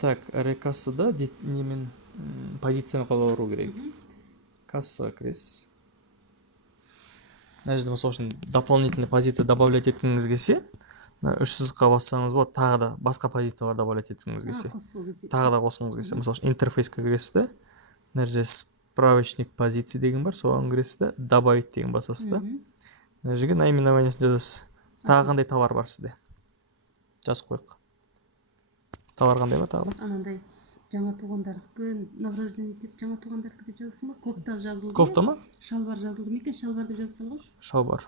Так, ірі кассада немен позицияны қалай ұру керек. Кассаға кіресіз. Мына жерде мысалы үшін дополнительный позиция добавлять еткіңіз келсе, үш сызыққа бассаңыз болады, тағы да басқа позициялар добавлять еткіңіз келсе, тағы да қосқыңыз келсе, мысалы үшін интерфейске кіресіз де, мына жерде справочник позиции деген бар, соған кіресіз де, добавить деген басасыз да. Мына жерге наименованиясын жазасыз. Тағы қандай товар бар сізде? Жазып қойық. Товар қандай бар тағы да? Анандай жаңа туғандардікі, награждение деп жаңа туғандардікі деп жазылсын ба? Кофта жазылды. Кофта ма? Шалбар жазылды ма екен? Шалбар деп жаза салғаншы. Шалбар.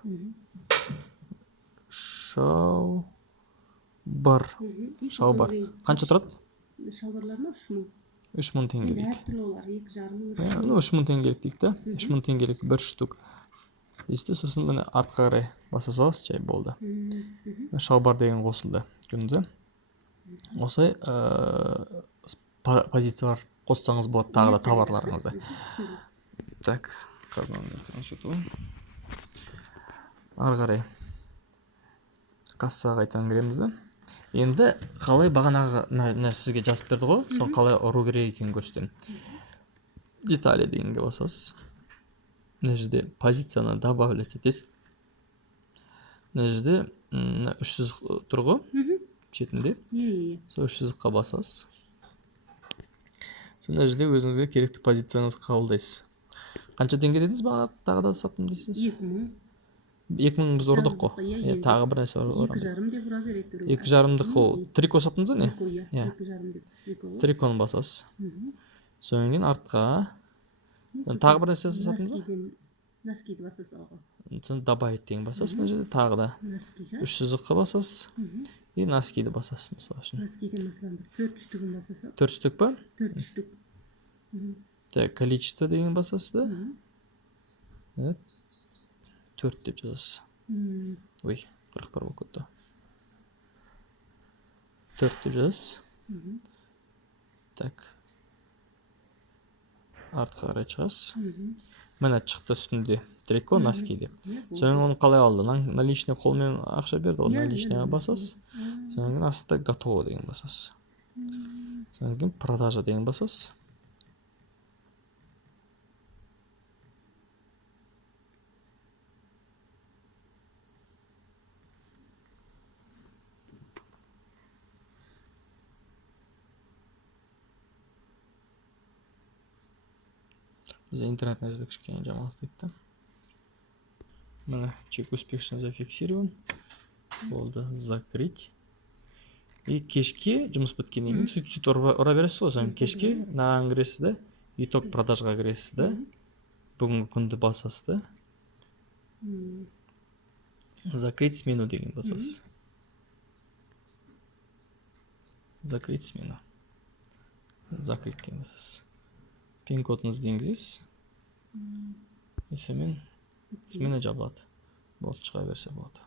Шалбар. Шалбар. Қанша тұрады? Шалбарларына 3000. 3000 теңгелік. Әртүрлі олар, 2,5 Ну 3000 теңгелік дейік та. 3000 теңгелік бір штук. Есте сосын міне артқа қарай баса саласыз, жай болды. Шалбар деген қосылды. Көрдіңіз бе? Осылай позициялар қоссаңыз болады тағы да товарларыңызды. Так, ары қарай кассаға қайтадан кіреміз да. Енді қалай бағанағы сізге жазып берді ғой, соны қалай ұру керек екенін көрсетемін. Детали дегенге басасыз. Мына жерде позицияны добавлять етесіз. Мына жерде үш сызық тұр ғой шетінде. Сол үш сызыққа басасыз. Мына жерде өзіңізге керекті позицияңызды қабылдайсыз. Қанша теңге дедіңіз бағана тағы да саттым дейсіз? 2000. 2000 біз ұрдық қой. Тағы бір нәрсе ұрамын. 2,5 деп ұра береді. 2,5-дық ол трико саттыңыз ба не? 2,5 деп. Триконы басасыз. Содан кейін артқа тағы бір нәрсе саттыңыз ба? Носкиді баса салға. Соны добавить деген басасыз. Мына жерде тағы да үш сызыққа басасыз. И носкиді басасыз мысалы үшін. Носкиді мысалы 4 штугын басаса. 4 штук па? 4 штук. Так, количество деген басасыз да? 4 деп жазасыз. Ой, 41 болып кетті. 4 деп жазасыз. Так. Артқа қарай шығасыз. Міне шықты үстінде трико, носки деп. Содан оны қалай алды? Наличный қолмен ақша берді, ол наличныйға басасыз. Содан кейін астында готово деген басасыз. Содан кейін продажа деген басасыз. За интернет нәрседе кішкене жаман істейді. Міне чек успешно зафиксирован. Болды, закрыть. И кешке жұмыс біткеннен кейін сөйтіп ұра бересіз ғой. Соны кешке мынаған кіресіз да, итог продажға кіресіз да. Бүгінгі күнді басасыз да. Закрыть смену деген басасыз. Закрыть смену. Закрыть деген басасыз. Пин кодыңызды енгізесіз. И сонымен смена жабылады. Болды, шыға берсе болады.